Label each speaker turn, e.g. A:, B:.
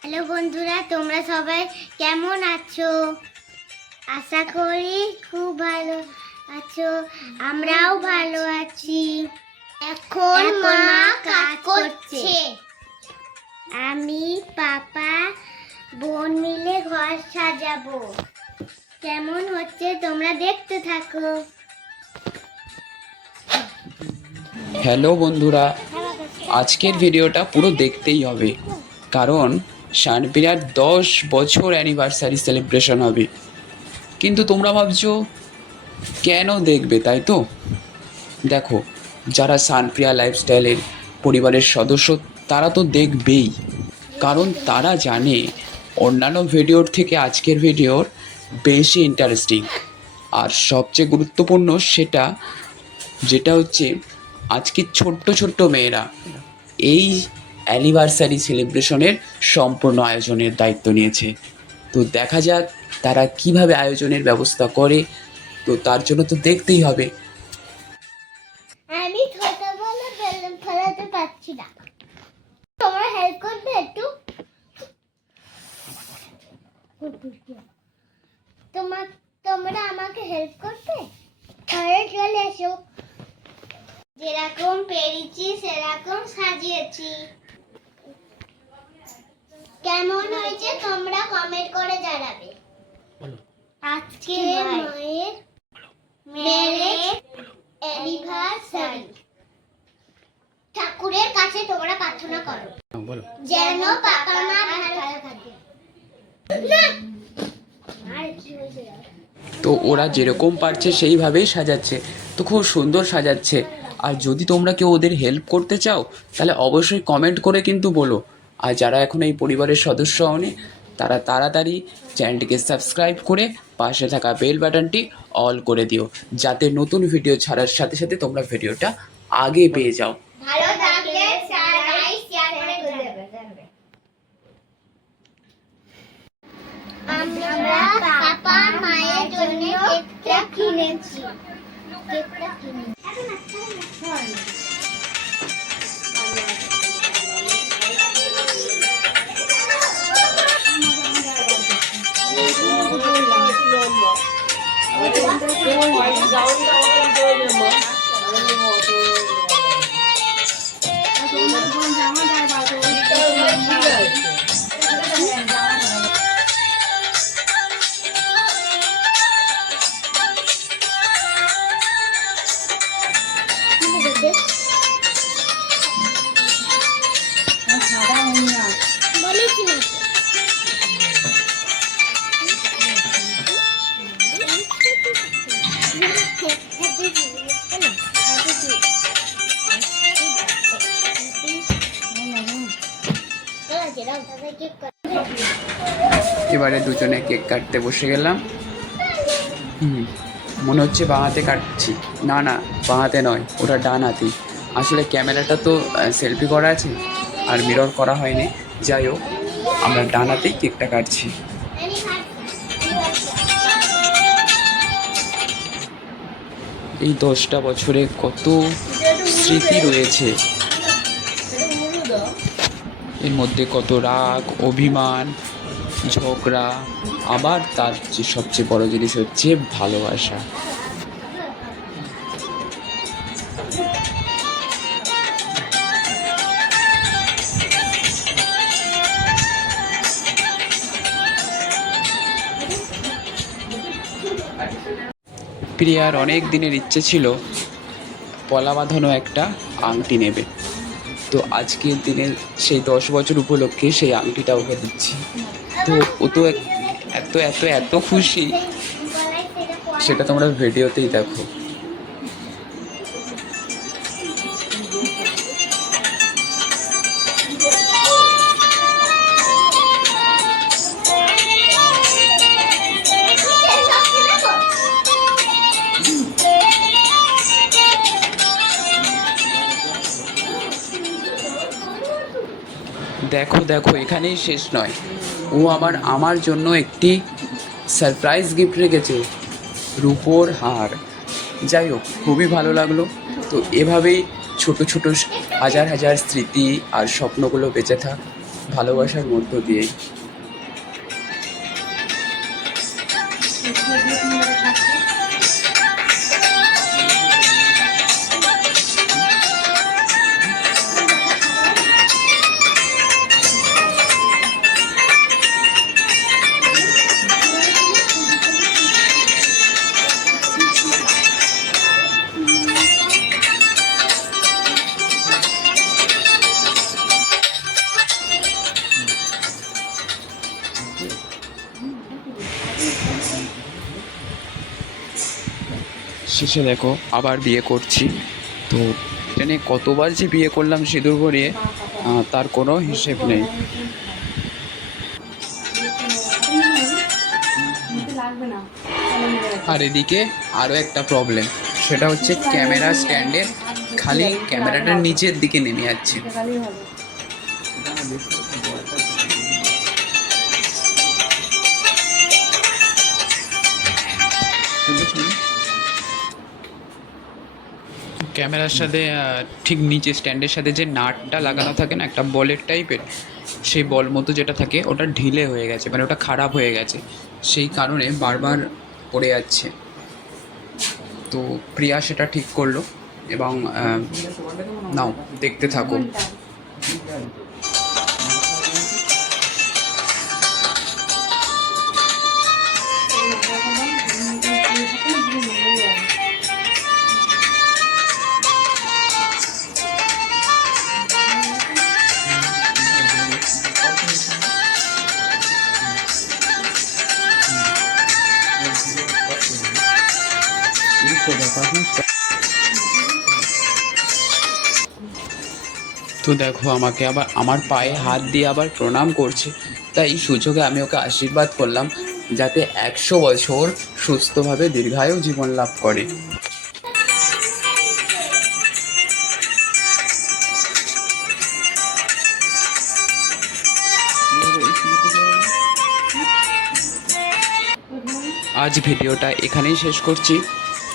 A: Hello বন্ধুরা তোমরা সবাই কেমন আছো? আশা করি খুব ভালো আছো আমরাও ভালো আছি। এখন মা কাজ করছে। আমি পাপা বোন মিলে ঘর সাজাবো। কেমন হচ্ছে তোমরা দেখতে থাকো।
B: হ্যালো বন্ধুরা, আজকের ভিডিওটা পুরো দেখতেই হবে, কারণ শানপিরার দশ বছর অ্যানিভার্সারি সেলিব্রেশন হবে। কিন্তু তোমরা ভাবছ, কেন দেখবে তাই তো? দেখো, যারা সানপ্রিয়া লাইফস্টাইলের পরিবারের সদস্য, তারা তো দেখবেই, কারণ তারা জানে, অন্যান্য ভিডিওর থেকে আজকের ভিডিওর বেশি ইন্টারেস্টিং আর সবচেয়ে গুরুত্বপূর্ণ সেটা, যেটা হচ্ছে আজকে ছোট্ট ছোট্ট মেয়েরা এই অ্যানিভার্সারি সেলিব্রেশনের সম্পূর্ণ আয়োজনের দায়িত্ব নিয়েছে। তো দেখা যাক তারা কীভাবে আয়োজনের ব্যবস্থা করে, তো তার জন্য তো দেখতেই হবে।
A: আমি তোমরা হেল্প করবে একটু? তোমার তোমরা আমাকে হেল্প করবে ঘরে চলে এসো। যেরকম পেরেছি সেরকম সাজিয়েছি। কেমন হয়েছে তোমরা কমেন্ট করে জানাবে। আজকে মায়ের ম্যারেজ অ্যানিভার্সারি ঠাকুরের কাছে তোমরা প্রার্থনা করো
B: বলো
A: যেন পাপা মা ভালো থাকে না আর কি হয়েছে
B: তো ওরা যেরকম পারছে সেইভাবেই সাজাচ্ছে। তো খুব সুন্দর সাজাচ্ছে। আর যদি তোমরা কেউ ওদের হেল্প করতে চাও, তাহলে অবশ্যই কমেন্ট করে কিন্তু বলো। আর যারা এখন এই পরিবারের সদস্য হনে তারা তাড়াতাড়ি চ্যানেলটিকে সাবস্ক্রাইব করে পাশে থাকা বেল বাটনটি অল করে দিও। যাতে নতুন ভিডিও ছাড়ার সাথে সাথে তোমরা ভিডিওটা আগে পেয়ে যাও।
A: আমরা পাপা মায়ের জন্য কেকটা কিনেছি। কেকটা কিনেছি। বলেছি
B: এবারে দুজনে কেক কাটতে বসে গেলাম। হুম, মনে হচ্ছে বাঁ হাতে কাটছি। না না বাঁ হাতে নয়, ওটা ডান হাতেই আসলে ক্যামেরাটা তো সেলফি করা আছে, আর মিরর করা হয়নি। যাই হোক, আমরা ডান হাতেই কেকটা কাটছি। এই দশটা বছরে কত স্মৃতি রয়েছে। এর মধ্যে কত রাগ, অভিমান, ঝগড়া, আবার তার সবচেয়ে বড় জিনিস হচ্ছে ভালোবাসা। প্রিয়ার অনেক দিনের ইচ্ছে ছিল পলা বাঁধানো একটা আংটি নেবে। তো আজকের দিনে সেই দশ বছর উপলক্ষে সেই আংটিটা ওকে দিচ্ছি। তো ও তো এত এত এত খুশি, সেটা তোমরা ভিডিওতেই দেখো। দেখো দেখো, এখানেই শেষ নয়। ও আমার আমার জন্য একটি সারপ্রাইজ গিফট রেখেছে, রূপোর হার। যাই হোক, খুবই ভালো লাগল। তো এভাবেই ছোট ছোট হাজার হাজার স্মৃতি আর স্বপ্নগুলো বেঁচে থাক, ভালোবাসার মধ্য দিয়েই। শেষে দেখো, আবার বিয়ে করছি। তো ট্রেনে কতবার যে বিয়ে করলাম সিঁদুর ভরিয়ে তার কোনো হিসেব নেই। আর এদিকে আরও একটা প্রবলেম সেটা হচ্ছে ক্যামেরা স্ট্যান্ডের খালি ক্যামেরাটার নিচের দিকে নেমে যাচ্ছে। ক্যামেরার সাথে ঠিক নিচে স্ট্যান্ডের সাথে যে নাটটা লাগানো থাকে না, একটা বলের টাইপের, সেই বল মতো যেটা থাকে, ওটা ঢিলে হয়ে গেছে মানে ওটা খারাপ হয়ে গেছে। সেই কারণে বারবার পড়ে যাচ্ছে। তো প্রিয়া সেটা ঠিক করল এবং নাও, দেখতে থাকো। তো দেখো, আমাকে আবার আমার পায়ে হাত দিয়ে আবার প্রণাম করছে। তাই সুযোগে আমি ওকে আশীর্বাদ করলাম, যাতে একশো বছর সুস্থভাবে দীর্ঘায়ু জীবন লাভ করে। আজ ভিডিওটা এখানেই শেষ করছি।